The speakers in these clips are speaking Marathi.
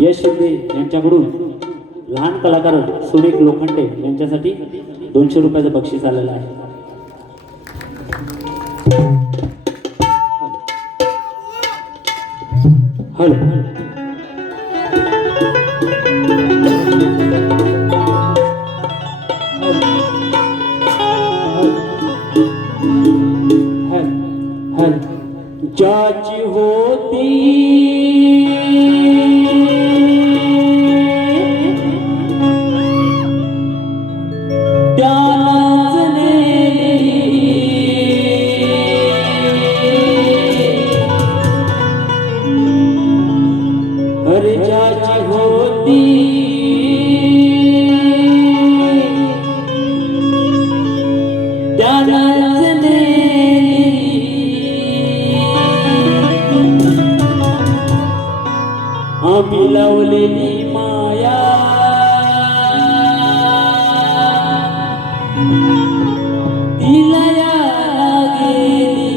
यश शिंदे यांच्याकडून लहान कलाकार सुरेख लोखंडे यांच्यासाठी 200 रुपयाचं बक्षीस आलेलं आहे. हॅलो ज्याची होती अरे ज्याची होती त्याला आम्ही लावलेली माया तिला गेली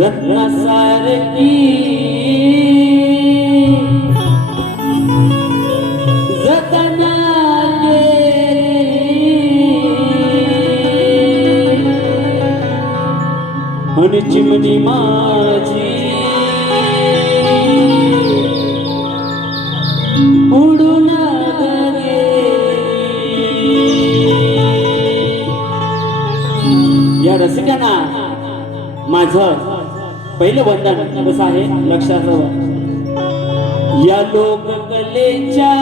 रत्नासारखी जतना आणि चिमणी माझी उडून या रसिकांना माझं पहिलं वंदन कसं आहे लक्षात या लोककलेच्या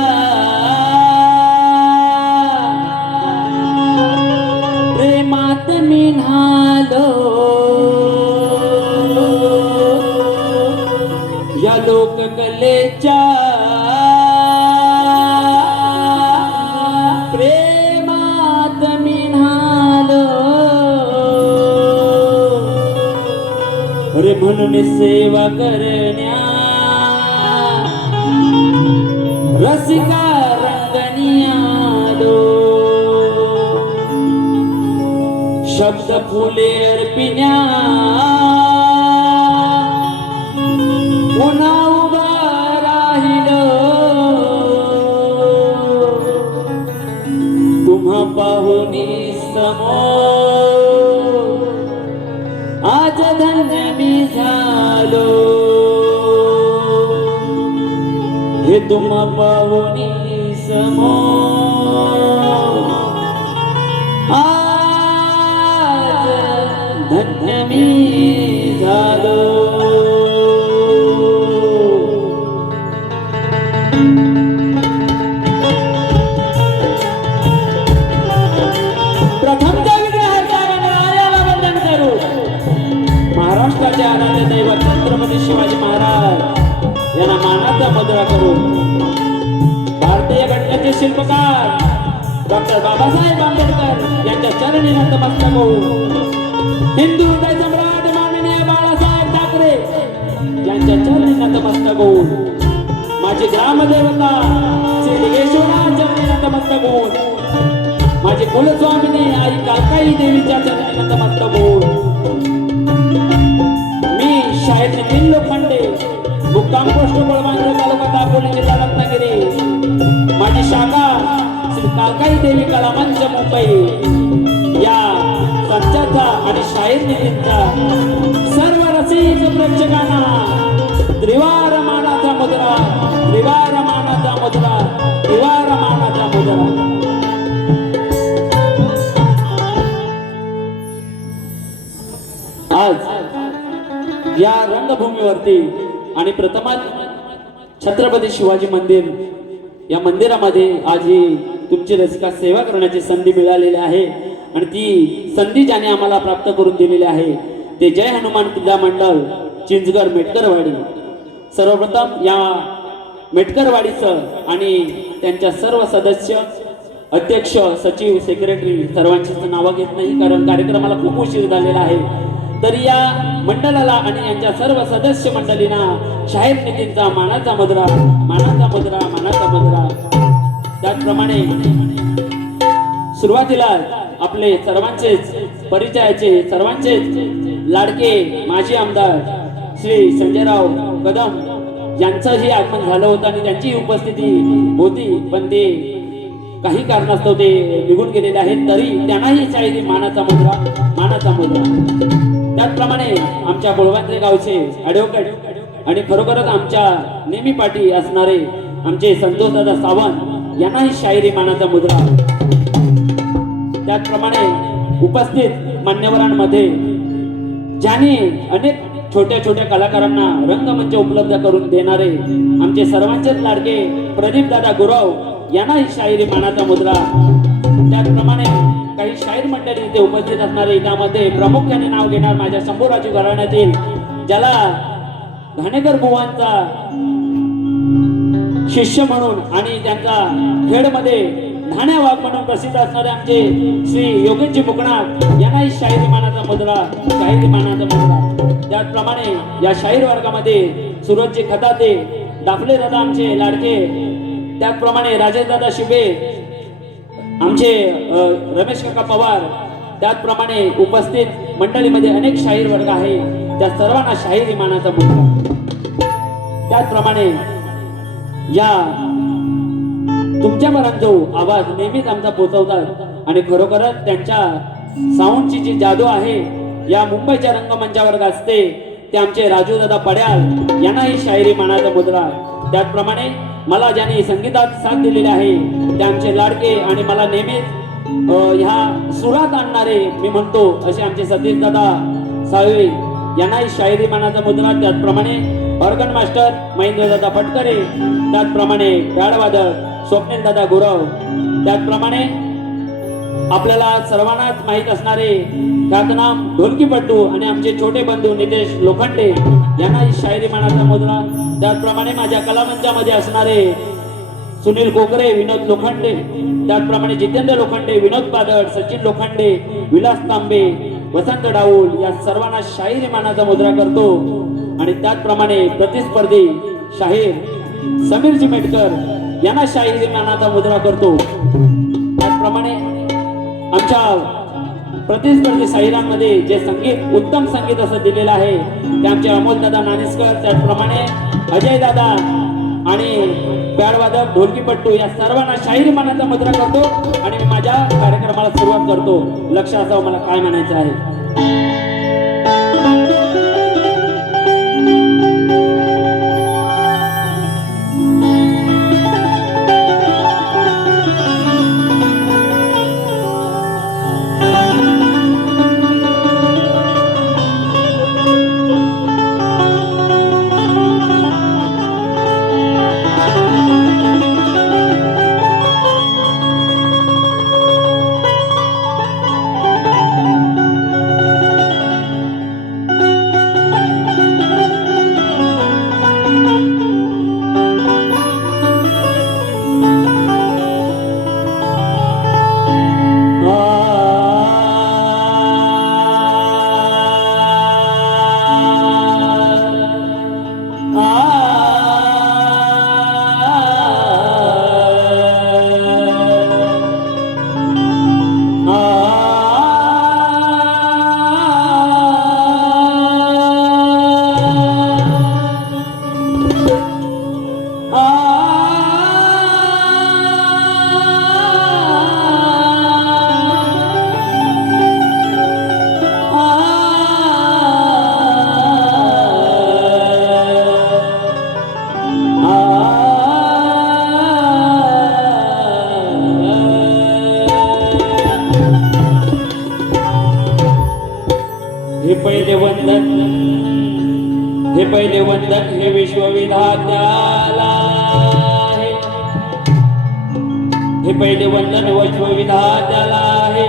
प्रेमात मी न्हालो या लोककलेच्या प्रेमात मी न्हालो अरे म्हणून सेवा करण्या रसिका रंगणी आलो शब्द फुले अर्पिण्या पुन्हा उभा राहिलो तुम्हा पाहुनी समोर आज आज धन्य मी झालो हे तुम पाहुनी समोर आज धन्य मी झालो प्रथमच्या विग्रहाच्या गणरायाला वंदन करू महाराष्ट्राचे आराध्य दैवत छत्रपती शिवाजी महाराज यांना मानाचा मुद्रा करू भारतीय घटनेचे शिल्पकार डॉक्टर बाबासाहेब आंबेडकर यांच्या चरणी नतमस्तक होऊ हिंदू हृदय सम्राट माननीय बाळासाहेब ठाकरे यांच्या चरणी नतमस्तक होऊ माझी ग्रामदेवता श्री लिंगेश्वरा चरणी नतमस्तक होऊन माझी कुलस्वामिनी आई काकाई देवीच्या चरणी नतमस्तक होऊन मी शाहीर नितीन लोखंडे मुक्काम पोस्ट बळवांजर तालुका दापोली जिल्हा रत्नागिरी माझी शाखा श्री काकाई देवी कला मंच मुंबई या संचाचा आणि शाहीर नितीनचा सर्व रसिक प्रेक्षकांना त्रिवार मानाचा मुद्रा त्रिवार मानाचा मुद्रा त्रिवार मानाचा मुद्रा आज या रंगभूमीवरती आणि प्रथमात छत्रपती शिवाजी मंदिर या मंदिरामध्ये आज ही तुमची रसिका सेवा करण्याची संधी मिळालेली आहे आणि ती संधी ज्याने आम्हाला प्राप्त करून दिलेली आहे ते जय हनुमान क्रीडा मंडळ चिंचगड मेटकरवाडी सर्वप्रथम या मेटकरवाडीचं आणि त्यांच्या सर्व सदस्य अध्यक्ष सचिव सेक्रेटरी सर्वांची नावं घेत नाही कारण कार्यक्रमाला खूप उशीर झालेला आहे तरी या मंडळाला आणि यांच्या सर्व सदस्य मंडळींना शाहीर नितीनचा मानाचा मुद्रा मानाचा मुद्रा मानाचा मुद्रा त्याचप्रमाणे सुरुवातीला आपले सर्वांचेच परिचयाचे सर्वांचेच लाडके माजी आमदार श्री संजयराव कदम यांचंही आगमन झालं होतं आणि त्यांची उपस्थिती होती पण ते काही कारणास्तव ते निघून गेलेले आहेत तरी त्यांनाही शाहिरी मानाचा मुद्रा मानाचा मुद्रा त्याचप्रमाणे आमच्या बोळवांद्रे गावचे ॲडव्होकेट आणि खरोखरच आमच्या नेहमी पाठी असणारे आमचे संतोषदादा सावंत यांनाही शाहिरी मानाचा मुद्रा त्याचप्रमाणे उपस्थित मान्यवरांमध्ये ज्यांनी अनेक छोट्या छोट्या कलाकारांना रंगमंच उपलब्ध करून देणारे आमचे सर्वांचेच लाडके प्रदीप दादा गुरव यांनाही शाहिरी मानाचा मुद्रा त्याचप्रमाणे काही शाहीर मंडळी इथे उपस्थित असणारे त्यामध्ये प्रामुख्याने नाव घेणार माझ्या शंभूराजी घराण्यातील ज्याला घाणेकर बुवांचा शिष्य म्हणून आणि त्यांचा खेडमध्ये धाण्या वाघ म्हणून प्रसिद्ध असणारे आमचे श्री योगेशजी मुकणात यांनाही शाहिरी मानाचा मुद्रा शाहिरी मानाचा मुद्रा त्याचप्रमाणे या शाहीर वर्गामध्ये सूरजजी खताते दाफले दादा आमचे लाडके त्याचप्रमाणे राजेश दादा शिबे आमचे रमेश काका पवार त्याचप्रमाणे उपस्थित मंडळीमध्ये अनेक शाहीर वर्ग आहे त्या सर्वांना शाहिरी मानाचा मुद्रा त्याचप्रमाणे या तुमच्यापर्यंत जो आवाज नेहमीच आमचा पोहोचवतात आणि खरोखरच त्यांच्या साऊंडची जी जादू आहे या मुंबईच्या रंगमंचावर गाजते ते आमचे राजू दादा पड्याल यांनाही शाहिरी मानाचा मुद्रा त्याचप्रमाणे मला ज्यांनी संगीतात साथ दिलेली आहे ते आमचे लाडके आणि मला नेहमीच ह्या सुरात आणणारे मी म्हणतो असे आमचे सतीश दादा साळवे यांनाही शाहिरी मानाचा मुद्रा त्याचप्रमाणे ऑर्गन मास्टर महेंद्र दादा फटकरे त्याचप्रमाणे पॅडवादक स्वप्नील दादा गुरव त्याचप्रमाणे आपल्याला सर्वांनाच माहीत असणारे ख्यातनाम ढोलकीपट्टू आणि आमचे छोटे बंधू नितेश लोखंडे यांनाही शाहिरी मानाचा मुद्रा त्याचप्रमाणे माझ्या कलामंचामध्ये असणारे सुनील कोकरे विनोद लोखंडे त्याचप्रमाणे जितेंद्र लोखंडे विनोद पादळ सचिन लोखंडे विलास तांबे वसंत डाऊल या सर्वांना शाहिरी मानाचा मुद्रा करतो आणि त्याचप्रमाणे प्रतिस्पर्धी शाहीर समीरजी मेटकर यांना शाहिरी मानाचा मुद्रा करतो त्याचप्रमाणे आमच्या प्रतिस्पर्धी शाहिरांमध्ये जे संगीत उत्तम संगीत असं दिलेलं आहे ते आमचे अमोल दादा नानेसकर त्याचप्रमाणे अजय दादा आणि पॅडवादक ढोलकीपट्टू या सर्वांना शाहिरी मानाचा मुद्रा करतो आणि मी माझ्या कार्यक्रमाला सुरुवात करतो लक्ष असावं मला काय म्हणायचं आहे हे पहिले वंदन हे विश्वविधात्याला आहे, हे पहिले वंदन विश्वविधात्याला आहे,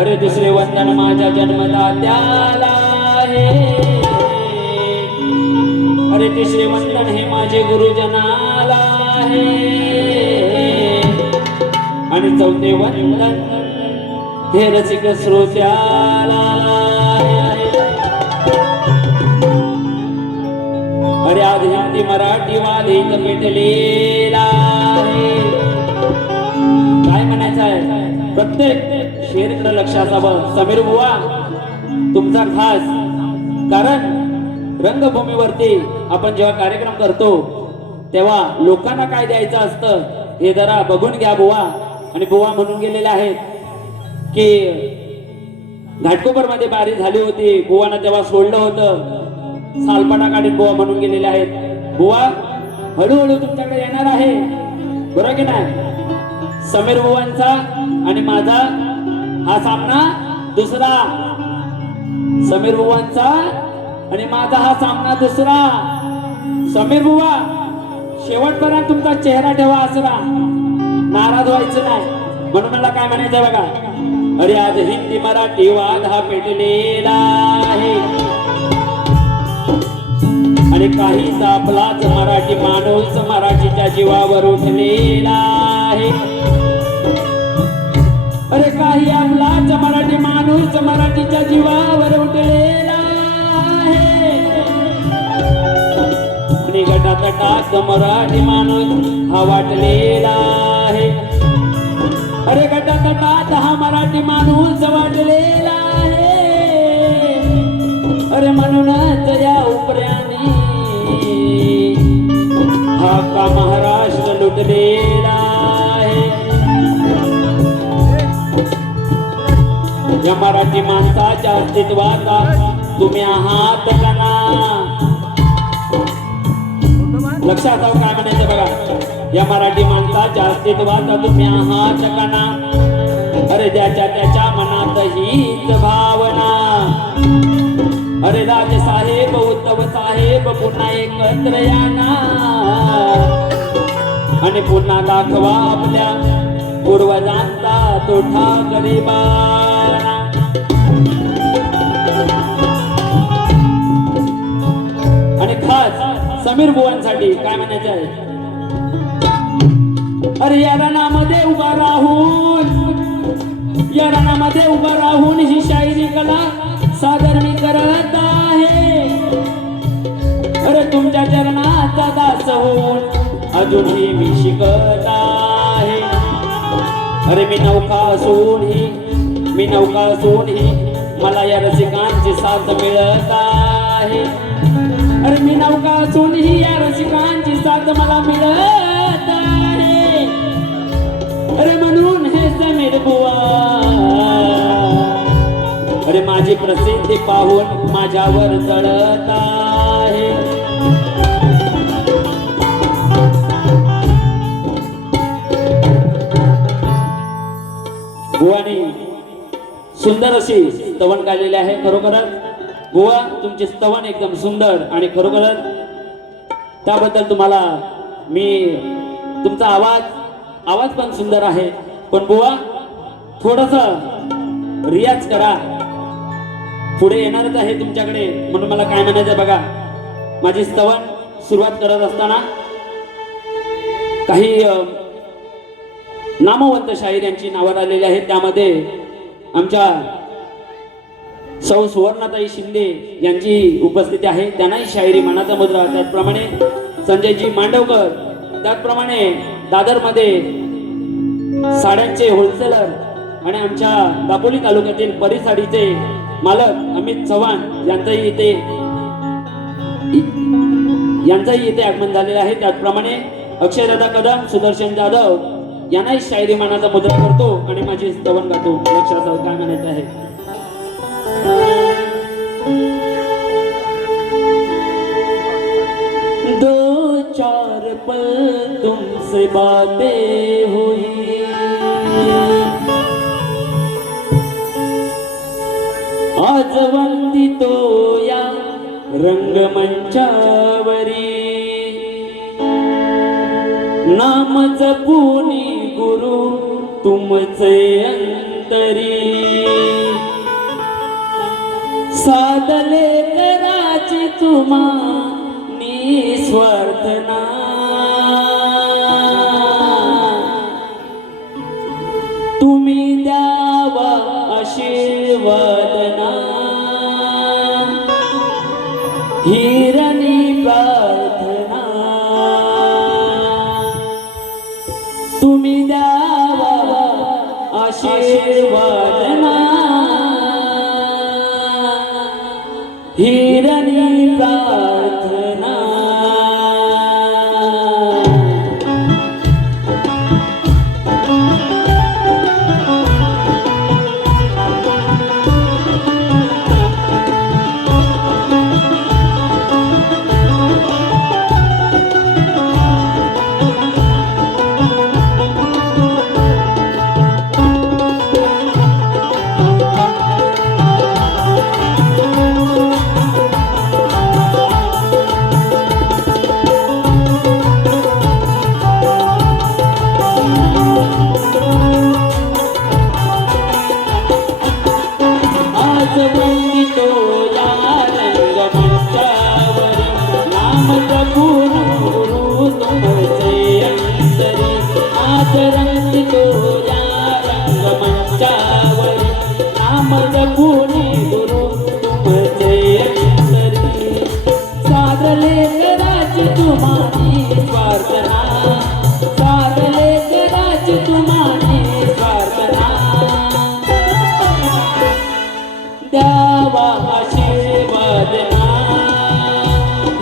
अरे दुसरे वंदन माझ्या जन्मदात्याला आहे, अरे तिसरे वंदन हे माझे गुरुजनाला आहे, आणि चौथे वंदन हे रसिक श्रोत्याला आहे. अरे आज हिंदी मराठी वादीत पेटलेला आहे. काय म्हणायचं आहे, प्रत्येक शेरीकडे लक्ष असावं. समीर बुवा तुमचा खास, कारण रंगभूमीवरती आपण जेव्हा कार्यक्रम करतो तेव्हा लोकांना काय द्यायचं असतं हे जरा बघून घ्या बुवा. आणि बुवा म्हणून गेलेले आहेत की घाटकोपर मध्ये बारी झाली होती, बुवानं तेव्हा सोडलं होतं, सालपाटा काढीत बुवा म्हणून गेलेले आहेत. बुवा हळूहळू तुमच्याकडे येणार आहे, बरोबर की नाही. समीर बुवांचा आणि माझा हा सामना दुसरा, समीर बुवांचा आणि माझा हा सामना दुसरा. समीर बुवा शेवटपर्यंत तुमचा चेहरा ठेवा असरा, नाराज व्हायचं नाही. म्हणून मला काय म्हणायचं बघा, अरे आज हिंदी मराठी वाद हा पेटलेला आहे, आणि काहीच आपलाच मराठी माणूस मराठीच्या जीवावर उठलेला आहे. अरे काही आपलाच मराठी माणूस मराठीच्या जीवावर उठलेला आहे, आणि गटातटात मराठी माणूस हा वाटलेला आहे. अरे गटातटात हा मराठी माणूस वाटलेला आहे. अरे म्हणूनच या उपऱ्याने हा का महाराष्ट्र लुटलेला आहे. या मराठी माणसाच्या अस्तित्वाचा तुम्ही आहात का ना. लक्षात ठेवा काय म्हणायचं बघा, या मराठी माणसाच्या अस्तित्वाचा तुम्ही आहात का ना. अरे ज्याच्या त्याच्या मनात हीच भावना. अरे राज साहेब उद्धव साहेब पुन्हा एकत्र या ना, आणि पुन्हा दाखवा आपल्या पूर्वजांचा तोठा गरिबाना. आणि खास समीर बुवांसाठी काय म्हणायचं आहे, अरे या रणामध्ये उभा राहून, या रणामध्ये उभा राहून ही शायरी कला सादर मी करत आहे. अरे तुमच्या चरणाचा दास होऊन अजूनही मी शिकत आहे. अरे मी नौका असूनही मला या रसिकांची साथ मिळत आहे. अरे मी नौका असूनही या रसिकांची साथ मला मिळत आहे. अरे म्हणून हे समीर बुवा, अरे माझी प्रसिद्धी पाहून माझ्यावर जळत आहे. बुवानी सुंदर अशी स्तवन गायलेली आहे. खरोखरच बुवा तुमचे स्तवन एकदम सुंदर, आणि खरोखरच त्याबद्दल तुम्हाला मी, तुमचा आवाज पण सुंदर आहे. पण बुवा थोडस रियाज करा, पुढे येणारच आहे तुमच्याकडे. म्हणून मला काय म्हणायचं बघा, माझी स्तवन सुरुवात करत असताना काही नामवंत शाहीर यांची नावं आलेली आहेत. त्यामध्ये आमच्या सौ सुवर्णाताई शिंदे यांची उपस्थिती आहे, त्यांनाही शायरी मनाचा मुद्रा. त्याचप्रमाणे संजयजी मांडवकर, त्याचप्रमाणे दादरमध्ये साड्यांचे होलसेलर आणि आमच्या दापोली तालुक्यातील परिसाडीचे मालक अमित चव्हाण यांचाही इथे आगमन झालेलं आहे. त्याचप्रमाणे अक्षयदादा कदम, सुदर्शन जाधव यांनाही शायरी मनाचा मुद्रा करतो आणि माझी स्तवन गातो. लक्षात काय म्हणायचं आहे, दो चार पल तुमसे बातें हुई, आज वंदितो या रंगमंचावरी नाम जपुनी गुरु तुमचे अंतरी साधले कराची तुम्हा निस्वार्थना तुम्ही द्यावा आशीर्वादना हिरणी प्रार्थना तुम्ही द्यावा आशीर्वादना हिरणी प्रार्थना द्यावा आशीर्वादना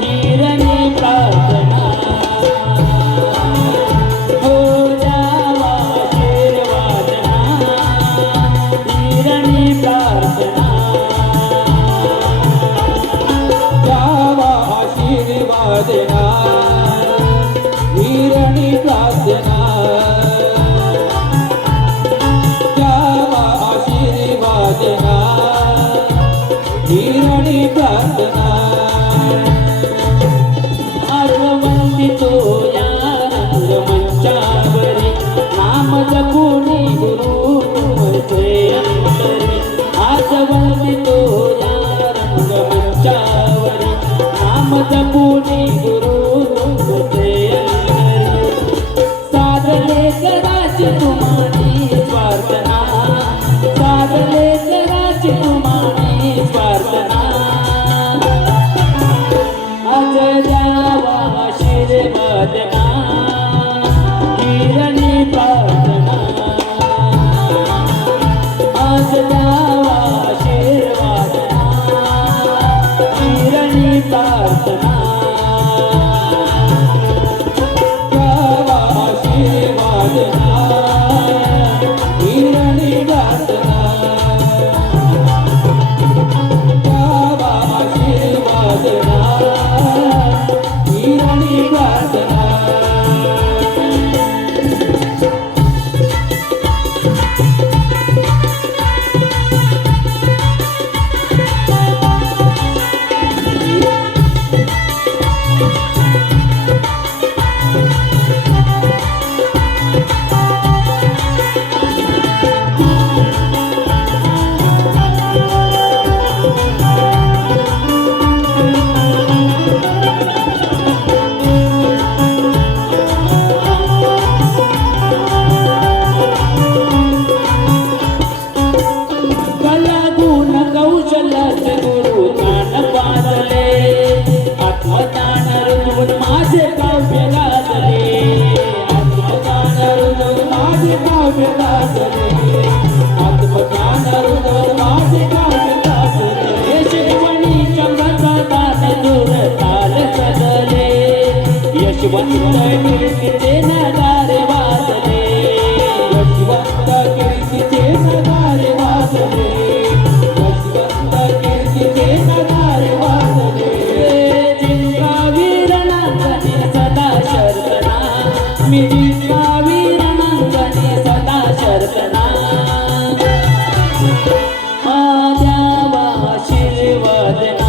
हिरणी प्रार्थना हो द्यावा आशीर्वादना हिरणी प्रार्थना द्यावा आशीर्वादना हिरणी प्रार्थना द्यावा आशीर्वादना हिरणी प्रार्थना आरवंदितो या रंगमंचावरी नाम जपुनी गुरु तुमचे अंतरी आरवंदितो या रंगमंचावरी नाम जपुनी गुरु तुमचे अंतरी साधले कराची तुम्हारी प्रार्थना साधले कराची तुम्हारी प्रार्थना आज द्यावा आशीर्वादना हिरणी प्रार्थना आज द्यावा आशीर्वादना हिरणी प्रार्थना द्यावा आशीर्वादना हिरणी प्रार्थना द्यावा आशीर्वादना हिरणी प्रार्थना कला गुण कौशल्याचे गुरु ज्ञान पाजले आत्मज्ञान रुजवून माझे काव्य गाजले आत्मज्ञान रुजवून माझे काव्य गाजले आत्मज्ञान रुजवून माझे काव्य गाजले यशवणीच्या प्रसादान दूर ताल सजले यशवंत कीर्तीचे नगारे वाजले यशवंत कीर्तीचे नगारे वाजले यशवंत कीर्तीचे नगारे वाजले जिंका वीरनांगणी सदा शर्तना मी जिंका वीरनांगणी सदा शर्तना द्यावा आशीर्वादना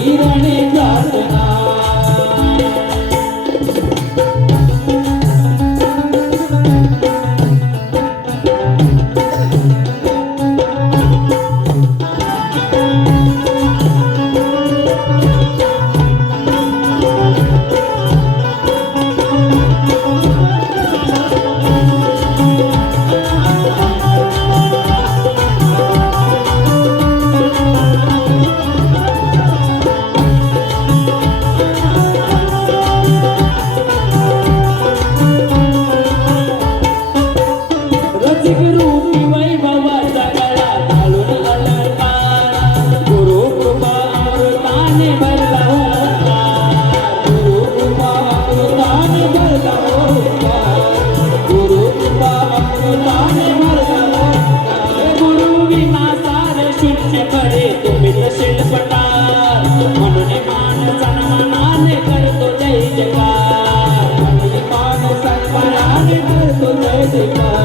हिरणी प्रार्थना रसिक रूपी वैभवाचा गळा घालून अलंकार गुरु कृपा अमृताने भरला ओंकार गुरु कृपा अमृताने भरला ओंकार गुरु कृपा अमृताने भरला ओंकार गुरु विना सारे शून्य खरे तुम्ही तसेल पटार म्हणून मान सन्मानाने करतो जय जयकार म्हणून मान सन्मानाने करतो जय जयकार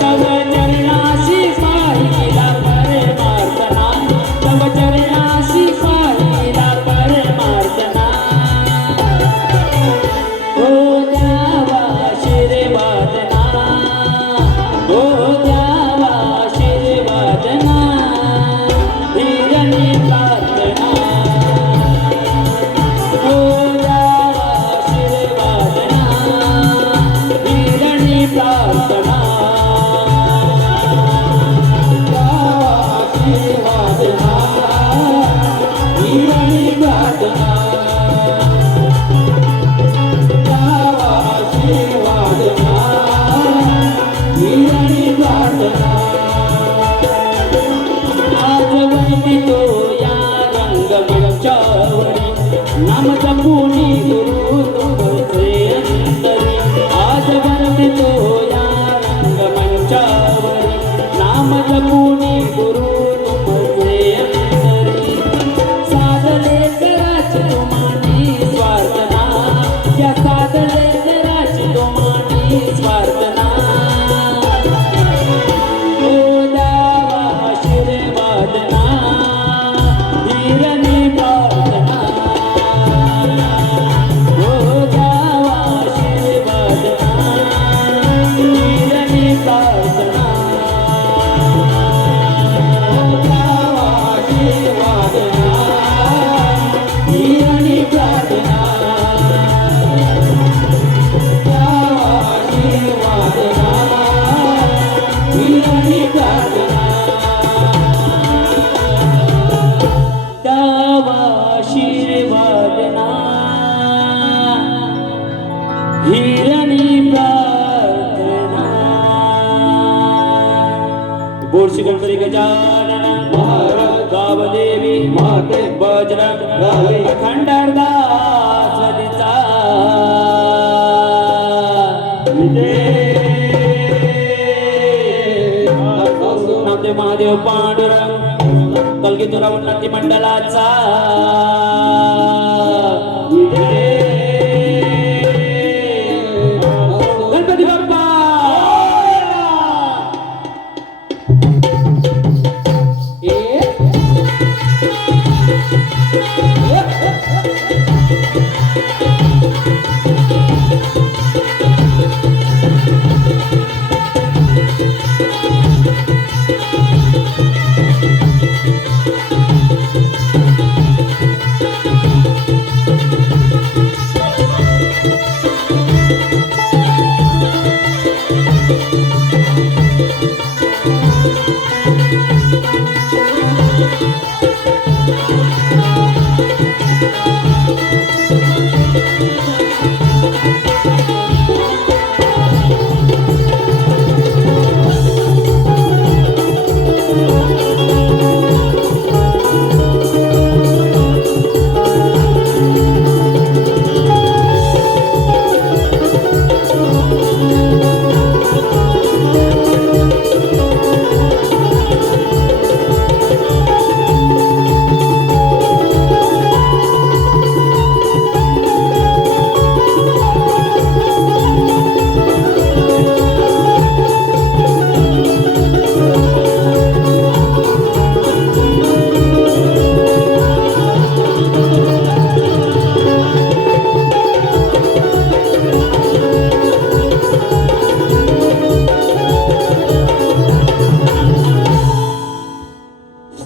तव चरणाशी पाहिला परमार्थना तव चरणाशी पाहिला परमार्थना हो द्यावा आशीर्वादना हो द्यावा आशीर्वादना हिरणी प्रार्थना हो द्यावा आशीर्वादना हिरणी प्रार्थना आशीर्वादना हिरणी प्रार्थना आशीर्वादना हिरणी प्रार्थना आज वंदितो या रंगमंचावरी नाम जपुनी गुरु तुमचे अंतरी आज वंदितो या रंगमंचावरी नाम जपुनी गुरु तुमचे अंतरी साधले कराची तुम्हानी स्वार्थना या साधले कराची तुम्हानी स्वार्थना हो द्यावा आशीर्वादना हिरणी प्रार्थना हो द्यावा आशीर्वादना हिरणी प्रार्थना हो द्यावा आशीर्वादना हिरणी प्रार्थना द्यावा आशीर्वादना हिरणी प्रार्थना द्यावा आशीर्वादना हिरणी प्रार्थना बोरशी गणपती गजानन महाराज गावदेवी माते बजरंग खंडारदास लिचा नामदेव महादेव पांडुरंग कलगीतुरा उन्नती मंडळाचा गणपती बाप्पा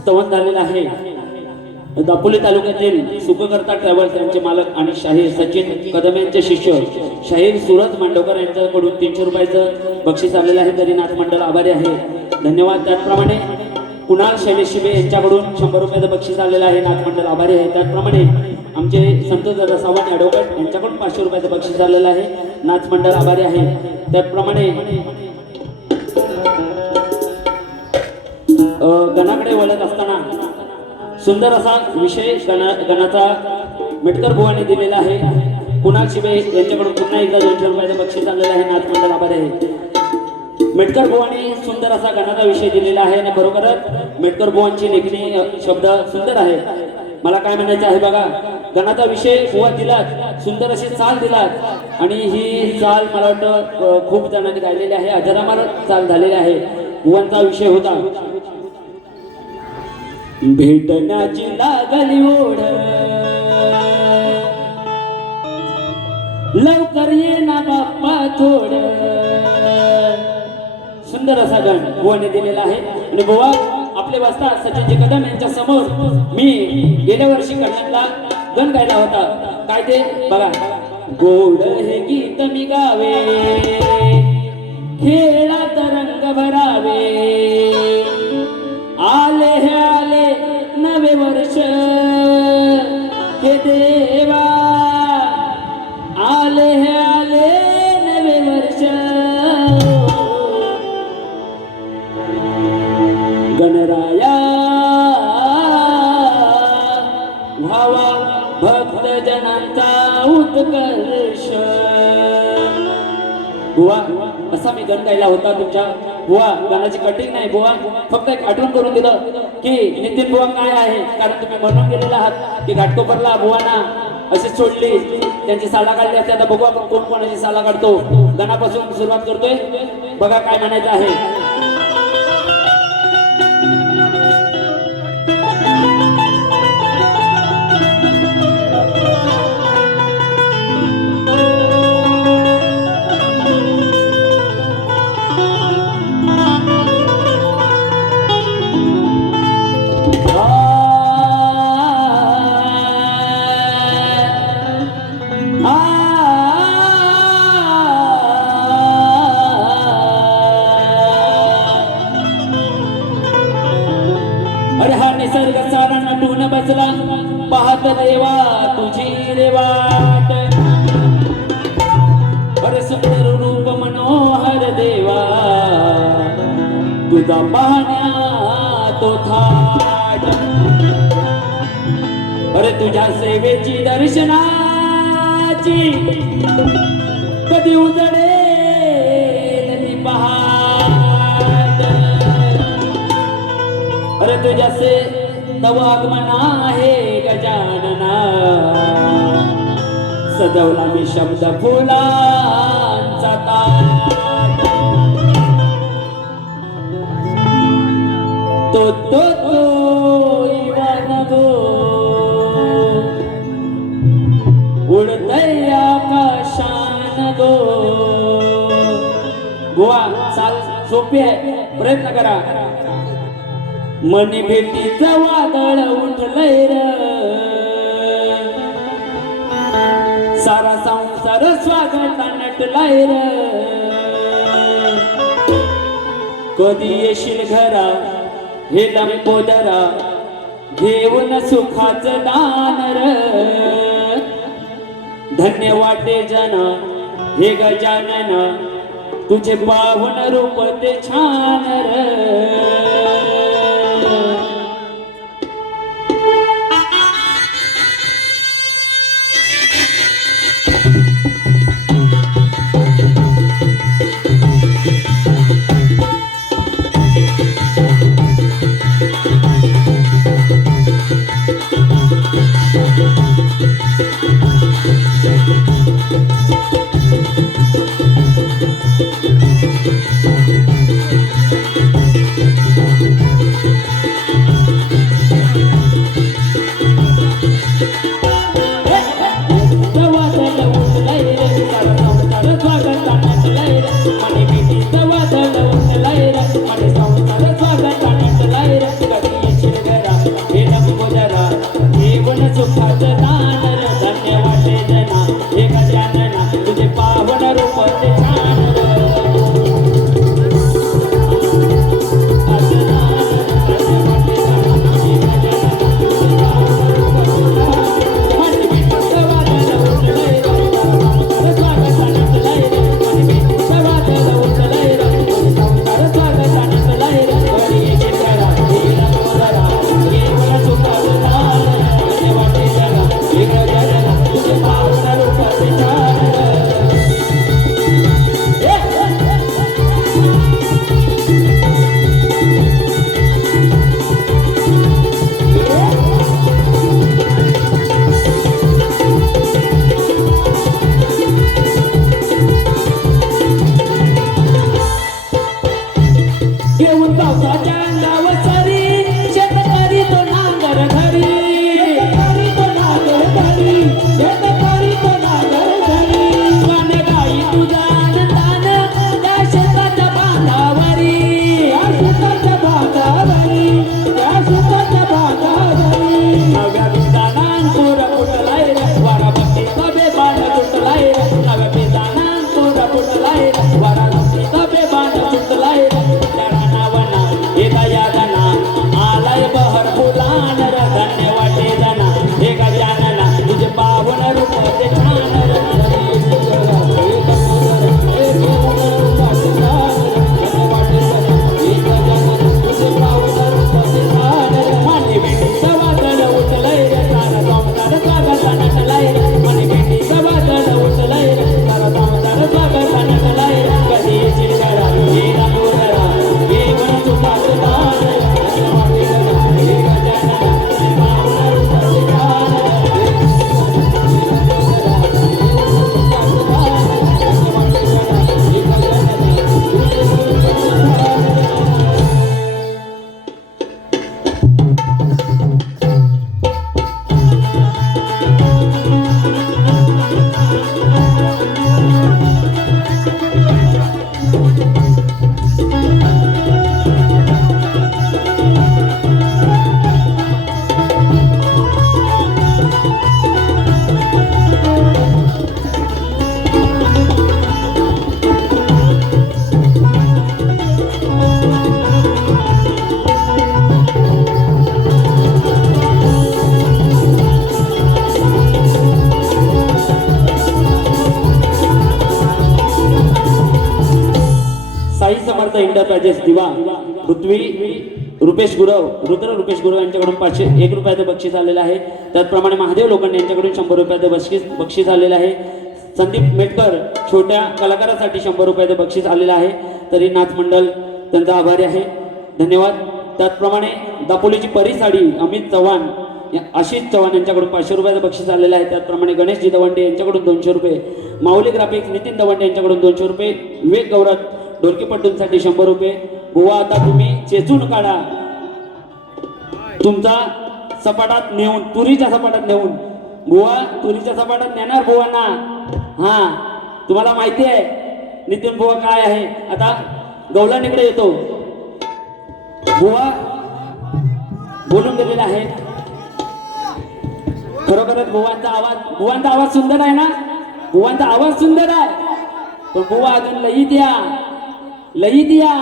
स्तवन झालेलं आहे. दापोली तालुक्यातील सुखकर्ता ट्रॅव्हल्स यांचे मालक आणि शाहीर सचिन कदम यांचे शिष्य शाहीर सूरज मांडवकर यांच्याकडून 300 रुपयाचं बक्षीस आलेलं आहे. तरी नाथ मंडळ आभारी आहे. धन्यवाद. त्याचप्रमाणे कुणाल शैलेश शिबे यांच्याकडून 100 रुपयाचं बक्षीस आलेलं आहे. नाथ मंडळ आभारी आहे. त्याचप्रमाणे आमचे संतोष दादा सावंत ॲडव्होकेट यांच्याकडून 500 रुपयाचं बक्षीस आलेलं आहे. नाथ मंडळ आभारी आहे. त्याचप्रमाणे गणाकडे वळत असताना सुंदर असा विषय गणाचा मेटकर बुवांनी दिलेला आहे. कुणाल शिबे यांच्याकडून पुन्हा एकदा 200 रुपयाचं बक्षीस आलेलं आहे. नाथ मंडळ आभारी आहे. मेटकर बुवांनी सुंदर असा गणाचा विषय दिलेला आहे आणि खरोखरच मेटकर बुवांची लेखणी शब्द सुंदर आहे. मला काय म्हणायचं आहे बघा, गणाचा विषय बुवा दिलात, सुंदर अशी चाल दिलात आणि ही चाल मला वाटतं खूप जणांनी गायलेली आहे. अजरामर चाल झालेली आहे. बुवांचा विषय होता भेटण्याची लागली ओढ, लवकर ये ना बाप्पा थोड. सुंदर असा गण बुवाने दिलेला आहे. आणि बुवा आपले वाचता सचिनजी कदम यांच्या समोर मी गेल्या वर्षी कल्याणला गण गायला होता. काय ते बघा. गोड हे गीत मी गावे, खेळात रंग भरावे, आले हे आले नवे वर्ष, हे देवा आले हे आले नवे वर्ष. गणराया व्हावा भक्त जनांचा उत्कर्ष. बुवा असा मी गण गायला होता तुमच्या. बुवा गाण्याची कटिंग नाही बुवा, फक्त एक आठवण करून दिलं की नितीन बुवा काय आहे. कारण तुम्ही म्हणून गेलेला आहात की घाटकोपरला बुवाना अशी सोडली, त्यांची साला काढली असते. आता बघू आपण कोण कोणाची साला काढतो. गणापासून सुरुवात करतोय. बघा काय म्हणायचं आहे. अरे हा निसर्ग सारा नटून बसला, पाहत देवा तुझी रे वाट. अरे सुंदर रूप मनोहर देवा, तुझा पाहण्या तो थाट. अरे तुझ्या सेवेची दर्शनाची कधी उजडेल ती पहाट. अरे तुझ्यासे तव आगमन आहे गजानना, सजवला मी शब्द फुलांचा ताट. तो तो तो इवान गो उडतय आकाशान गो. गोवा चाल सोपी आहे, प्रयत्न करा. मनी भेटीचं वादळ उठलंय र, सारा संसार स्वागता नटलाय र. कधी येशील घरा हे लंबोदरा, घेऊन सुखाचं दान र. धन्य वाटे जन हे गजानन, तुझे पावन रूप ते छान र. साई समर्थ एंटरप्राइजेस दिवा पृथ्वी रुपेश गुरव रुपेश गुरव यांच्याकडून 501 रुपयाचं बक्षीस आलेलं आहे. त्याचप्रमाणे महादेव लोखंडे यांच्याकडून 100 रुपयाचं बक्षीस आलेलं आहे. संदीप मेटकर छोट्या कलाकारासाठी 100 रुपयाचं बक्षीस आलेलं आहे. तरी नाथ मंडळ त्यांचा आभारी आहे, धन्यवाद. त्याचप्रमाणे दापोलीची परिसाडी अमित चव्हाण आशिष चव्हाण यांच्याकडून 500 रुपयाचं बक्षीस आलेलं आहे. त्याचप्रमाणे गणेशजी दवंडे यांच्याकडून 200 रुपये, माऊली ग्राफिक्स नितीन दवंडे यांच्याकडून 200 रुपये, विवेक गौरव ढोलकीपट्टूंसाठी 100 रुपये. बुवा आता तुम्ही चेचून काढा तुमचा सपाटात नेऊन, तुरीच्या सपाटात नेऊन. बुवा तुरीच्या सपाटात नेणार बुवांना. हा तुम्हाला माहिती आहे नितीन बुवा काय आहे. आता गौलांकडे येतो. बुवा बोलून गेलेला आहे. खरोखरच बुवांचा आवाज सुंदर आहे ना. बुवांचा आवाज सुंदर आहे, पण बुवा अजून लई द्या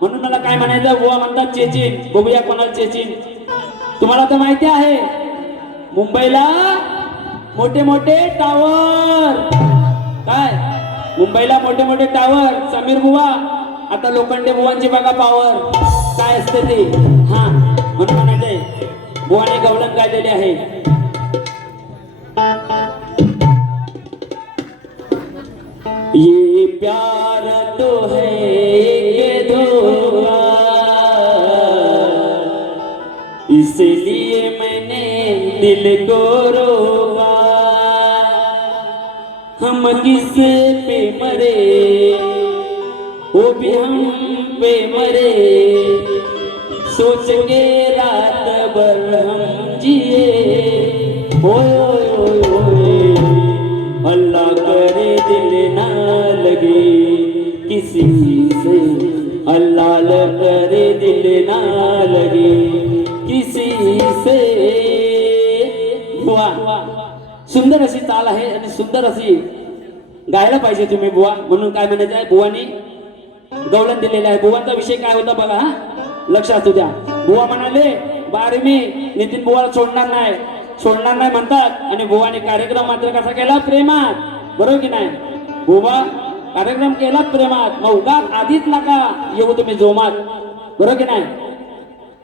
म्हणून मला काय म्हणायचं. बुवा म्हणतात चेचिन. बघूया कोणाला चेचिन. तुम्हाला तर माहिती आहे मुंबईला मोठे मोठे टावर. काय मुंबईला मोठे मोठे टावर. समीर बुवा आता लोखंडे बुवांची बघा पावर काय असते ते. हा म्हणून म्हणायचंय बुवाने गवलन गायलेले आहे. ये प्यार तो है ये धोखा, इसलिए मैंने दिल को रोका. हम किस पे मरे वो भी हम पे मरे, सोच के रात भर हम जिए. ओए अल्लाह करे दिल ना लगे किसी से, अल्लाह करे दिल ना लगे किसी से. बुवा सुंदर अशी चाल आहे आणि सुंदर अशी गायला पाहिजे तुम्ही बुवा. म्हणून काय म्हणायचं आहे बुवानी गवलन दिलेलं आहे. बुवांचा विषय काय होता बघा, हा लक्षात असू द्या. बुवा म्हणाले बारे मी नितीन बुवाला सोडणार नाही म्हणतात. आणि बुवाने कार्यक्रम मात्र कसा केला, प्रेमात. बरोबर की नाही. बुवा कार्यक्रम केला प्रेमात. मग उगाच आधीच नका येऊ तुम्ही जोमात. बरोबर की नाही.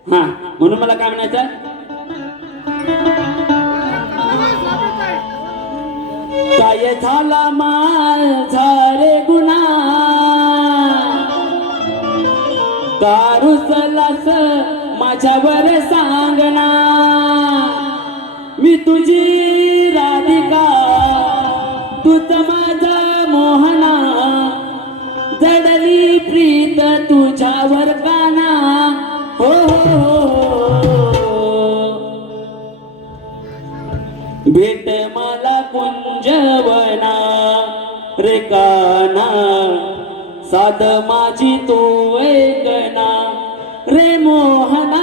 हा म्हणून मला काय म्हणायचं, काय झाला माझा रे गुन्हा, कारुसलास माझ्यावर सांगना. मी तुझी राधिका तूच माझा मोहना, जडली प्रीत तुझ्यावर काना. हो भेट मला कुंजवना रे काना, साध माझी तू ऐकना रे मोहना.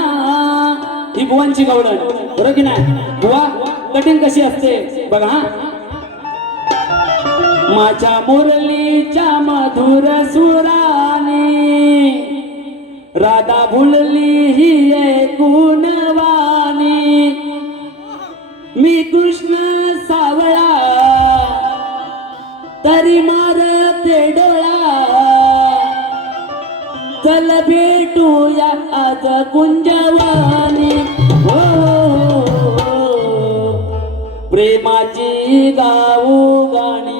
ही बुवांची गवळण. बरोबर की नाही. बुवा कठीण कशी असते बघा. हा माझ्या मुरलीच्या मधुर सुराने राधा भुलली ही ऐकून वाणी. मी कृष्ण सावळा तरी मारते डोळा, चल भेटूया आज कुंजवानी. हो प्रेमाची गाऊ गाणी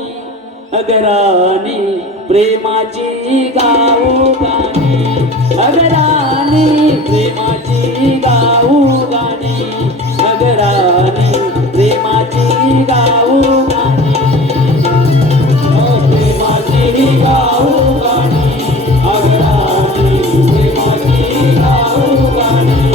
अगराणी, प्रेमाची गाऊ गाणी अगराणी, प्रेमाची गाऊ गाणी अगराणी, प्रेमाची गाऊ गाणी. प्रेमाची गाऊ गाणी अगराणी, प्रेमाची गाऊ गाणी.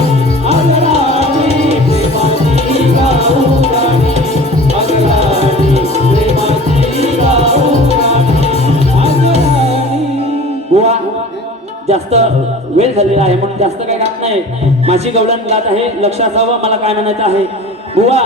जास्त वेळ झालेला आहे म्हणून जास्त काही गात नाही. माझी गवळण गात आहे, लक्ष असावं मला काय म्हणायचं आहे. बुवा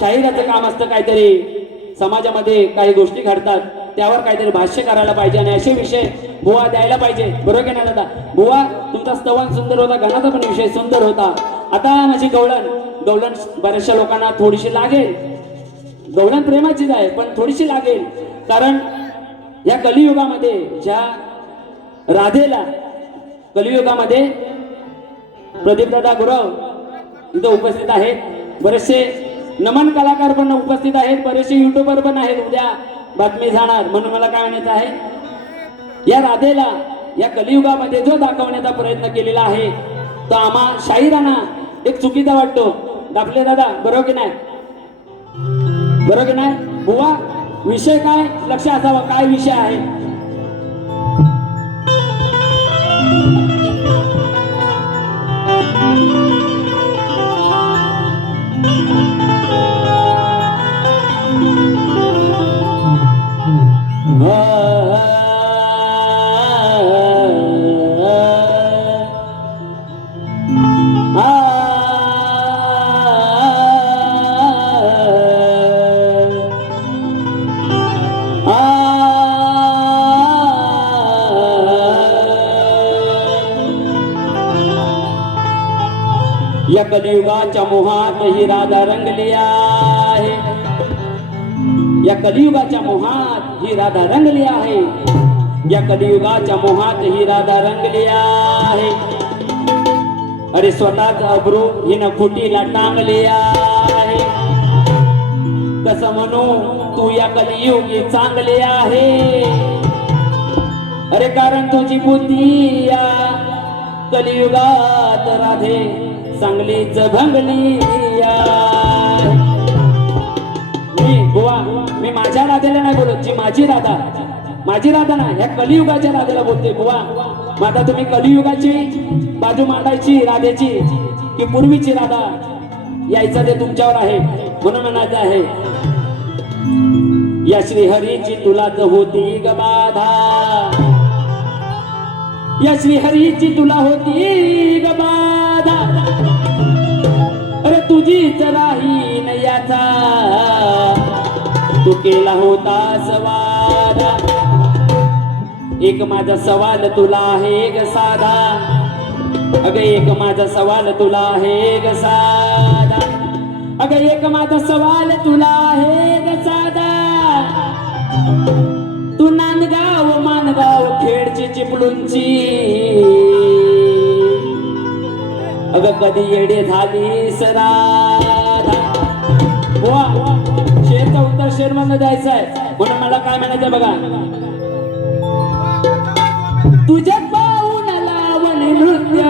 शाहिराचं काम असतं, काहीतरी समाजामध्ये काही गोष्टी घडतात त्यावर काहीतरी भाष्य करायला पाहिजे आणि असे विषय बुवा द्यायला पाहिजे. बरोबर की नाही दादा? बुवा तुमचा स्तवन सुंदर होता, गाण्याचा पण विषय सुंदर होता. आता माझी गवळण बऱ्याचशा लोकांना थोडीशी लागेल. गवळण प्रेमाचीच आहे पण थोडीशी लागेल, कारण या कलियुगामध्ये ज्या राधेला कलियुगामध्ये प्रदीपदादा गुरव इथं उपस्थित आहेत, बरेचसे नमन कलाकार पण उपस्थित आहेत, बरेचसे युट्यूबर पण आहेत, उद्या बातमी जाणार. म्हणून मला काय म्हणायचं आहे, या राधेला या कलियुगामध्ये जो दाखवण्याचा प्रयत्न केलेला आहे तो आम्हा शाहिरांना एक चुकीचा वाटतो. दाखले दादा बरोबर की नाही? बरोबर की नाही? बुवा विषय काय लक्ष असावा, काय विषय आहे. या कलियुगाच्या मोहात ही राधा रंगली आहे. या कलियुगाच्या मोहात ही राधा रंगली आहे. या कलियुगाच्या मोहात ही राधा रंगली आहे. अरे स्वतःच अब्रू हिनं फुटीला टांगली आहे. कसं म्हणू तू या कलियुगी चांगली आहे. अरे कारण तुझी बुद्धी या कलियुगात राधे चांगलीच भंगली. मी माझ्या राधेला नाही बोलत, जी माझी राधा ना ह्या कलियुगाच्या राधेला बोलते. बुवा मग आता तुम्ही कलियुगाची बाजू मांडायची राधेची की पूर्वीची राधा, यायचं ते तुमच्यावर आहे. म्हणून म्हणायचं आहे, या श्रीहरीची तुलाच होती ग बाधा. या श्रीहरीची तुला होती ग बाधा. अरे तुझीच राही न याचा तू केला होता सवादा. एक माझा सवाल तुला आहे ग साधा. अगं एक माझा सवाल तुला आहे ग साधा. अगं एक माझा सवाल तुला आहे ग साधा. तू नांदगाव मानगाव खेडची चिपळूणची, अगं कधी येडे झालीस राधा. बुवा शेरचं उत्तर शेरमधनं द्यायचं आहे. म्हणून मला काय म्हणायचं बघा, तुझ्या पाहून लावण नृत्य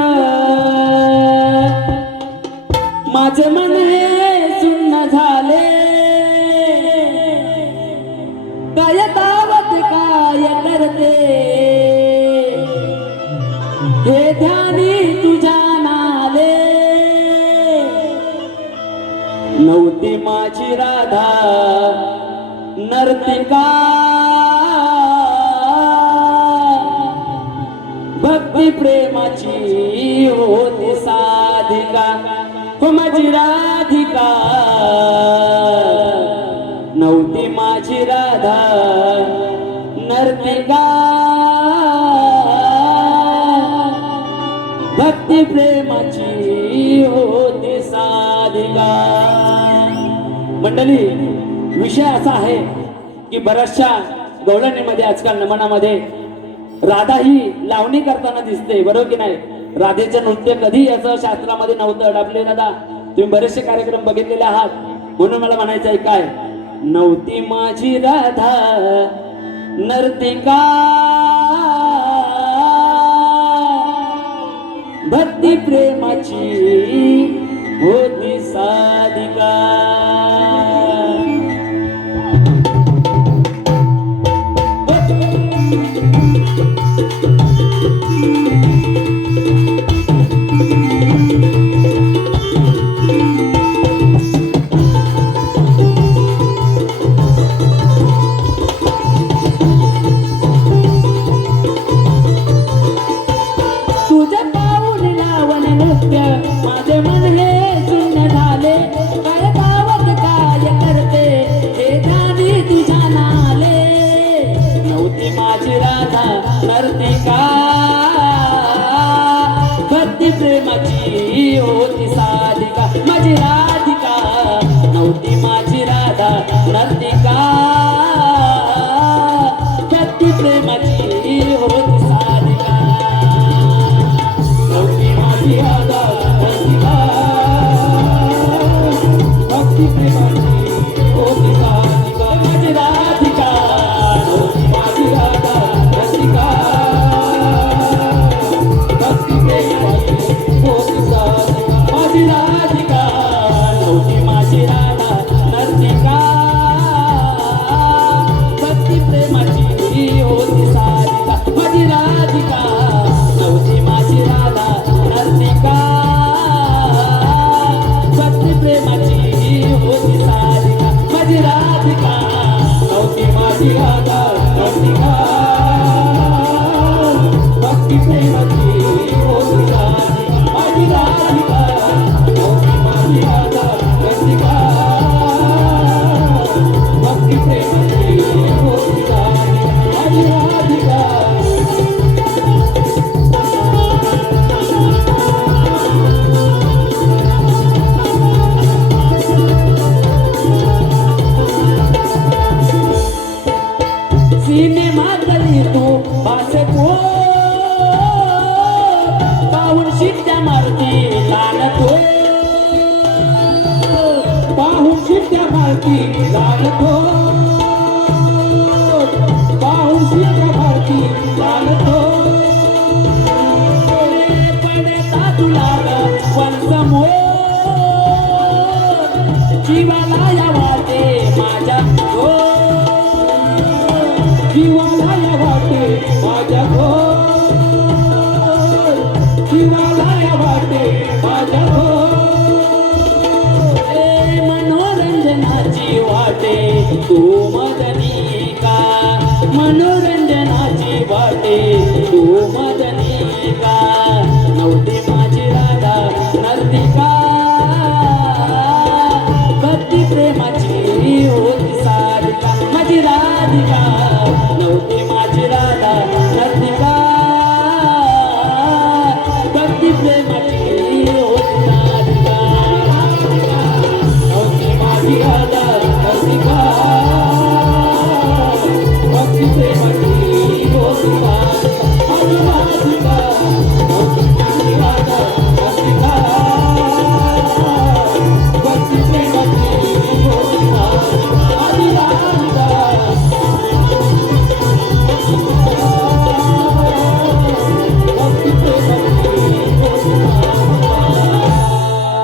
माझे मन हे सुन्न झाले. काय दावत काय करते हे ध्यानी तुझ्या नाले. नव्हती माझी राधा नर्तिका, भक्ती प्रेमाची होती साधिका. हो माझी राधिका नव्हती माझी राधा नर्तिका, भक्ती प्रेमाची होती साधिका. मंडळी विषय असा आहे की बऱ्याचशा गवळणीमध्ये आजकाल नमनामध्ये राधा ही लावणी करताना दिसते. बरोबर की नाही? राधेचं नृत्य कधी असं शास्त्रामध्ये नव्हतं. डापले दादा तुम्ही बरेचसे कार्यक्रम बघितलेले आहात. म्हणून मला म्हणायचं आहे काय, नव्हती माझी राधा नर्तिका, भक्ती प्रेमाची होती साधिका. होती साधिका माझी राधिका नव्हती माझी राधा नर्तिका भक्ती प्रेमाची होती साधिका नव्हती माझी राधा नर्तिका भक्ती प्रेमाची होती साधिका माझी राधिका नव्हती माझी राधा नर्तिका भक्ती प्रेमाची होती साधिका माझी राधिका नव्हती माझी राधा नर्तिका भक्ती प्रेमाची होती साधिका माझी राधिका नव्हती माझी राधा नर्तिका भक्ती प्रेमाची होती साधिका माझी राधिका नव्हती माझी राधा नर्तिका भक्ती प्रेमाची होती साधिका माझी राधिका नव्हती माझी राधा नर्तिका भक्ती प्रेमाची होती साधिका माझी राधिका सिनेमातली तू भासे को पाहून शिट्ट्या मारती लानतो पाहून शिट्ट्या मारती लानतो पाहून शिट्ट्या मारती लानतो पडता तुला वंशमोर जीवाला या वाटे माझ्या जीवाला या वाटे माझ्या जीवाला या वाटे माझ्या मनोरंजनाची वाटे तू मदनी का मनोरंजनाची वाटे तू मदनी का नव्हती माझी राधा नर्तिका भक्ती प्रेमाची होती साधिका माझी राधिका नव्हती माझी राधा नर्तिका भक्ती प्रेमाची होती साधिका नव्हती माझी राधा नर्तिका भक्ती प्रेमाची होती साधिका माझी राधिका नव्हती माझी राधा नर्तिका भक्ती प्रेमाची होती साधिका माझी राधिका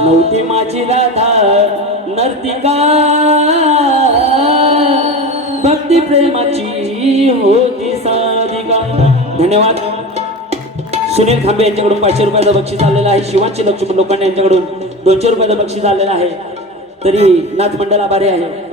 नव्हती माझी राधा नर्तिका भक्ती प्रेमाची होती साधिका. धन्यवाद. सुनील खांबे यांच्याकडून 500 रुपयाचं बक्षीस आलेलं आहे. शिवांशी लक्ष्मण लोखंडे यांच्याकडून 200 रुपयाचं बक्षीस आलेलं आहे. तरी नाथ मंडळ आभारी आहे.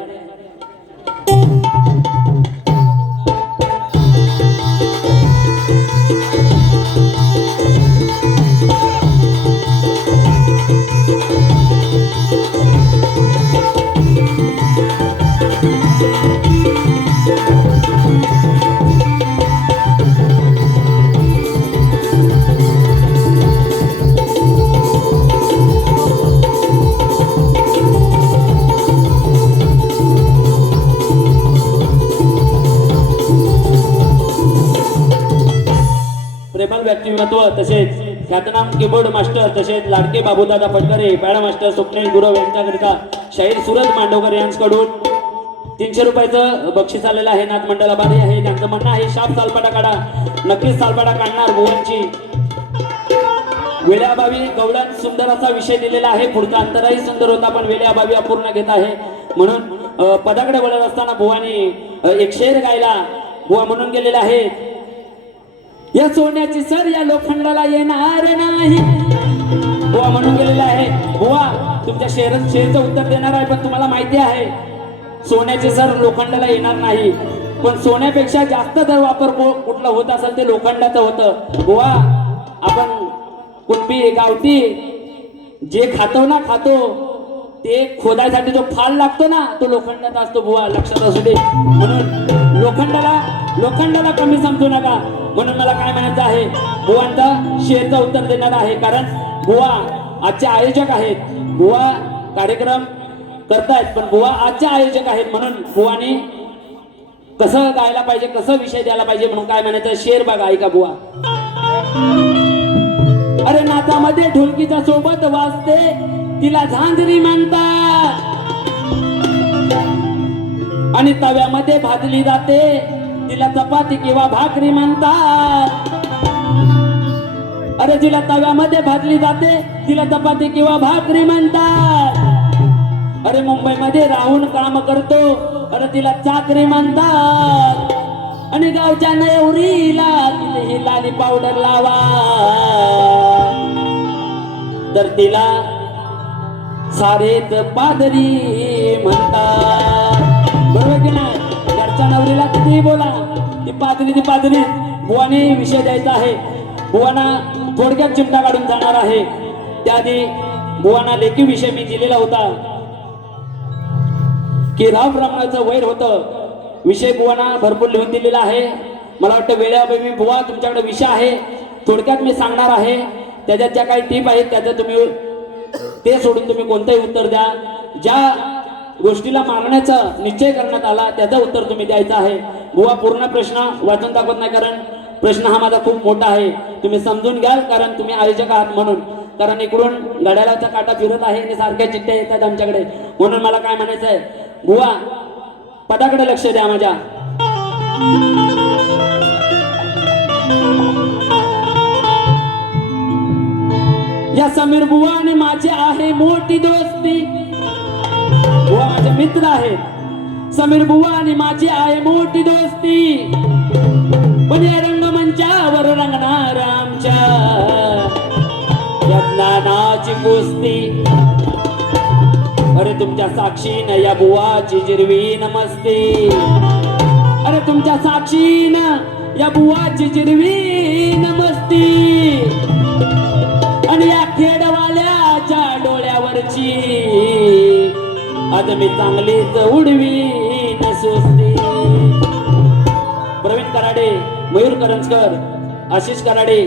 प्रेमल व्यक्तिमत्व तसेच ख्यातनाम कीबोर्ड मास्टर तसेच लाडके बाबूदादा फटकरे पॅडा मास्टर स्वप्नील गुरव यांच्याकरिता शाहीर सूरज मांडवकर यांच्याकडून 300 रुपयाचं बक्षीस आलेलं आहे. नाथ मंडळ आभारी आहे. त्यांचं म्हणणं आहे शाप सालपाटा काढा. नक्कीच सालपाटा काढणार. भुवनची वेळेअभावी गवळण सुंदर असा विषय दिलेला आहे. पुढचा अंतराही सुंदर होता पण वेळेअभावी अपूर्ण घेत आहे. म्हणून पदाकडे वळत असताना बुवानी एक शेर गायला. बुवा म्हणून गेलेला आहे या सोन्याची सर या लोखंडाला येणार नाही. बुवा म्हणून गेलेला आहे. बुवा तुमच्या शेरचं उत्तर देणार आहे पण तुम्हाला माहिती आहे सोन्याचे सर लोखंडाला येणार नाही. पण सोन्यापेक्षा जास्त जर वापर कुठला होत असेल ते लोखंडाचं होतं. बुवा आपण कुणबी गावठी जे खातो ते खोदायसाठी जो फाल लागतो ना तो लोखंडाचा असतो. बुवा लक्षात असू दे. म्हणून लोखंडाला कमी समजू नका. म्हणून मला काय म्हणायचं आहे बुवांचा शेरचं उत्तर देणार आहे. कारण बुवा आजचे आयोजक आहेत. बुवा कार्यक्रम करतायत पण बुवा आजचे आयोजक आहेत म्हणून बुवानी कसं गायला पाहिजे, कसं विषय द्यायला पाहिजे म्हणून काय म्हणायचं शेर बघा ऐका बुवा. अरे नातामध्ये ढोलकीच्या सोबत वाजते तिला झांजरी म्हणतात आणि तव्यामध्ये भाजली जाते तिला चपाती किंवा भाकरी म्हणतात. अरे जिला तव्यामध्ये भाजली जाते तिला चपाती किंवा भाकरी म्हणतात. अरे मुंबईमध्ये राहून काम करतो अरे तिला चाकरी म्हणतात. आणि गावच्या नवरीला कितीही लाली पावडर लावा तर तिला सारेत पादरी म्हणतात. बरोबर की नाही? घरच्या नवरीला कितीही बोला ती पादरी. बुवाने विषय द्यायचा आहे. बुवाना थोडक्यात चिमटा काढून जाणार आहे. त्याआधी बुवाना लेखी विषय मी दिलेला होता की राम रावणाचं वैर होतं. विषय बुवाना भरपूर लिहून दिलेला आहे. मला वाटतं वेळेअभावी बुवा तुमच्याकडे विषय आहे थोडक्यात मी सांगणार आहे. त्याच्यात ज्या काही टीप आहेत त्याचं तुम्ही ते सोडून तुम्ही कोणतंही उत्तर द्या. ज्या गोष्टीला मारण्याचा निश्चय करण्यात आला त्याचं उत्तर तुम्ही द्यायचं आहे. बुवा पूर्ण प्रश्न वाचून दाखवत नाही कारण प्रश्न हा माझा खूप मोठा आहे. तुम्ही समजून घ्याल कारण तुम्ही आयोजक आहात म्हणून. कारण इकडून घड्याळाचा काटा फिरत आहे आणि सारख्या चिठ्ठ्या येतात आमच्याकडे म्हणून मला काय म्हणायचं आहे बुवा पदाकडे लक्ष द्या माझ्या. या समीर बुवा आणि माझी आहे मोठी दोस्ती. बुवा माझे मित्र आहेत. समीर बुवा आणि माझी आहे मोठी दोस्ती. पण या रंगमंचावर रंगणार आमच्या या ज्ञानाची कुस्ती. अरे तुमच्या साक्षीनं या बुवाची जिरवी नमस्ते. अरे तुमच्या साक्षीनं या बुवाची जिरवी नमस्ती. आणि या खेडवाल्याच्या डोळ्यावरची आज मी चांगलीच उडवी नसुस्ती. प्रवीण कराडे, मयूर करंजकर, आशिष कराडे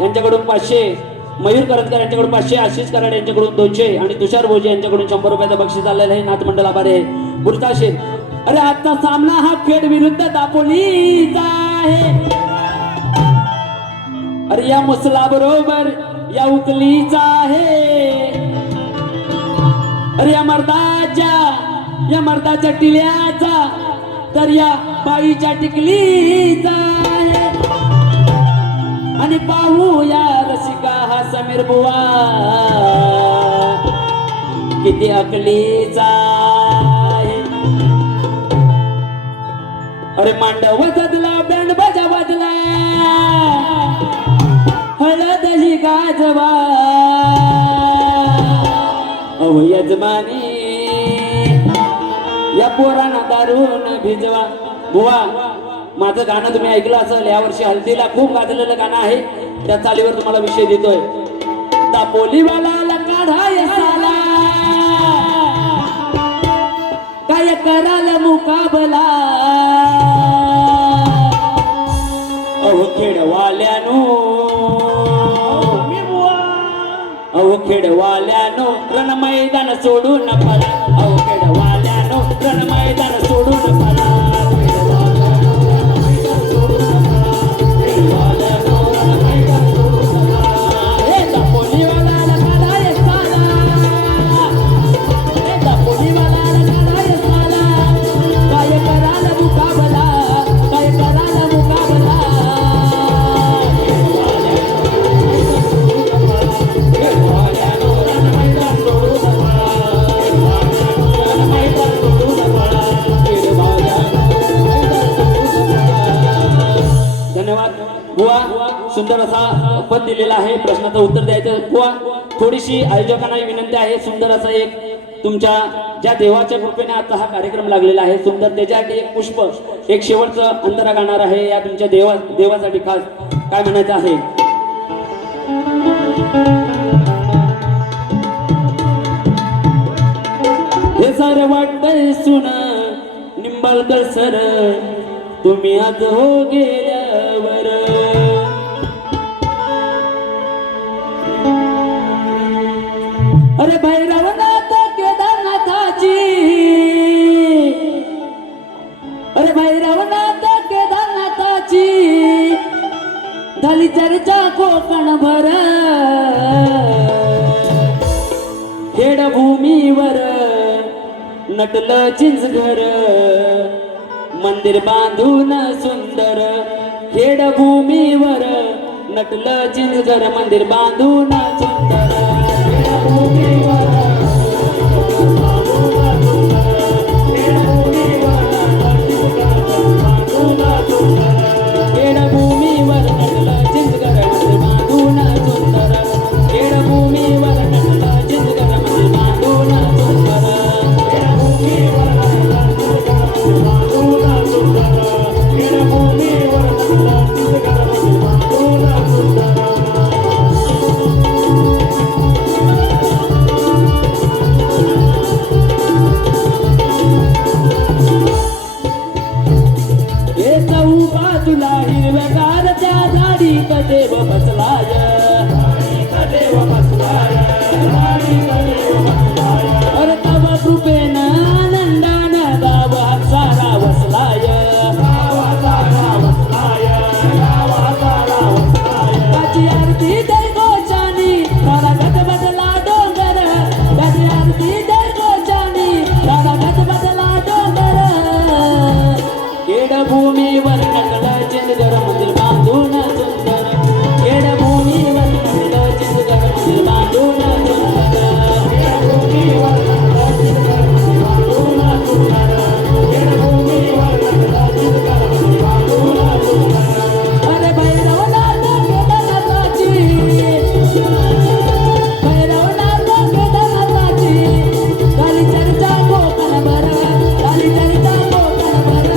यांच्याकडून 500, मयूर करंजकर यांच्याकडून 500, आशिष कराडे यांच्याकडून 200 आणि तुषार भोजे यांच्याकडून 100 रुपयाचं बक्षीस आलेलं आहे. नाथ मंडळ आभारी आहे. पुढचा शेर. अरे आजचा सामना हा खेड विरुद्ध दापोलीचा आहे. अरे या मुसला बरोबर या उकलीचा आहे. अरे या मर्दाच्या टिल्याचा तर या बाईच्या टिकलीचा आहे. आणि पाहू या रसिका हा समीर बुवा किती अकलीचा आहे. अरे मांडव वाजला बँड बाजा वाजला हळद ही गाजवा अहो यजमानी या पोरांना दारून भिजवा. बुवा माझं गाणं तुम्ही ऐकलं असेल. यावर्षी हल्दीला खूप गाजलेलं गाणं आहे. त्या चालीवर तुम्हाला विषय देतोय. दापोलीवाला काढाय साला काय कराल मुकाबला अहो खेडवाल्यानो अहो खेडवाल्यानो रण मैदान सोडून पळा. अहो खेडवाल्यानो रण मैदान सोडून पळा. सुंदर असा पद दिलेला आहे. प्रश्नाचं उत्तर द्यायचं. बुवा थोडीशी आयोजकांना विनंती आहे. सुंदर असं एक तुमच्या ज्या देवाच्या कृपेने आता हा कार्यक्रम लागलेला आहे सुंदर त्याच्यासाठी एक पुष्प एक शेवटचं अंतरा गाणार आहे. या तुमच्या देवासाठी खास काय म्हणायचं आहे. हे सर वाटतंय सुन निंबाळकर सर तुम्ही आज हो गेल्यावर अरे भैरवनाथ केदारनाथाची, अरे भैरवनाथ केदारनाथाची झाली चर्चा कोकण भर. खेडभूमीवर नटलं चिंचघर, मंदिर बांधून सुंदर. खेडभूमीवर नटलं चिंचघर, मंदिर बांधून सुंदर. खेडभूमीवर खेडभूमीवर नटलं चिंचघर, मंदिर बांधून सुंदर. खेडभूमीवर नटलं चिंचघर, मंदिर बांधून सुंदर. हे चौबा तुला हिरव्यागार त्या झाडीत देव बसलाय. अरे तव कृपेनं आनंदान गाव सारा वसलाय. त्याची आरती जय गोचानी सारा गट बदला डोंगर. त्याची आरती जय गोचानी सारा गट बदला डोंगर. खेडभूमीवर नटलं चिंचघर, मंदिर बांधून सुंदर. खेडभूमीवर नटलं चिंचघर, मंदिर बांधून सुंदर. खेडभूमीवर नटलं चिंचघर, मंदिर बांधून सुंदर. खेडभूमीवर नटलं चिंचघर, मंदिर बांधून सुंदर. अरे भैरवनाथ केदारनाथाची, भैरवनाथ केदारनाथाची झाली चर्चा कोकणभर, झाली चर्चा कोकणभर.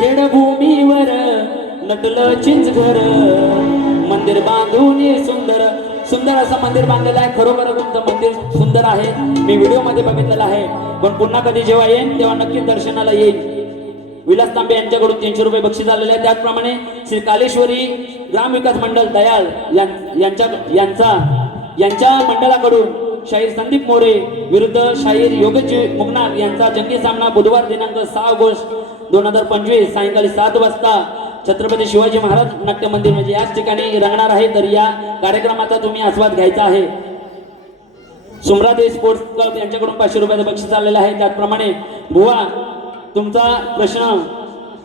खेडभूमीवर नटलं चिंचघर, मंदिर बांधून सुंदर. सुंदर असं मंदिर बांधलेलं आहे. खरोखर तुमचं मंदिर सुंदर आहे. मी व्हिडिओ मध्ये बघितलेलं आहे, पण पुन्हा कधी जेव्हा येईन तेव्हा नक्की दर्शनाला येईल. विलास तांबे यांच्याकडून 300 रुपये बक्षीस आलेले आहे. त्याचप्रमाणे श्री कालेश्वरी ग्राम विकास मंडळ दयाल यांच्या मंडळाकडून शाहीर संदीप मोरे विरुद्ध शाहीर योगेश मुगनार यांचा जंगी सामना बुधवार दिनांक 6 ऑगस्ट 2025 सायंकाळी 7 वाजता छत्रपती शिवाजी महाराज नाट्य मंदिर म्हणजे याच ठिकाणी रंगणार आहे. तर या कार्यक्रमाचा तुम्ही आस्वाद घ्यायचा आहे. सुमरादेवी स्पोर्ट्स क्लब यांच्याकडून 500 रुपयाचं बक्षीस आलेलं आहे. त्याचप्रमाणे बुवा, तुमचा प्रश्न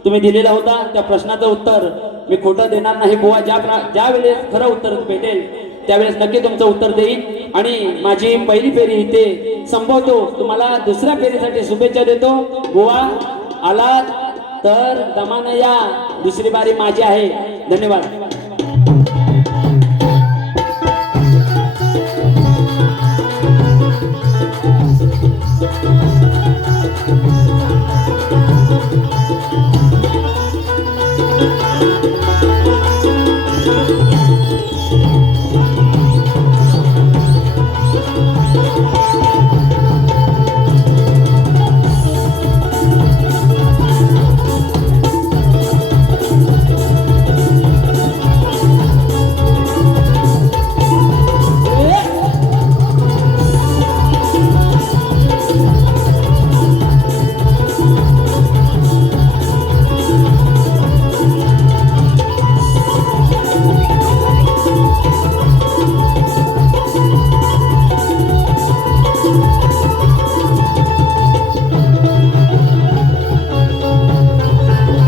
तुम्ही दिलेला होता, त्या प्रश्नाचं उत्तर मी खोटं देणार नाही बुवा. ज्या वेळेस खरं उत्तर भेटेल त्यावेळेस नक्की तुमचं उत्तर देईन. आणि माझी पहिली फेरी इथे संपवतो. तुम्हाला दुसऱ्या फेरीसाठी शुभेच्छा देतो. बुवा आलात तर दमानं या, दुसरी बारी माझी आहे. धन्यवाद.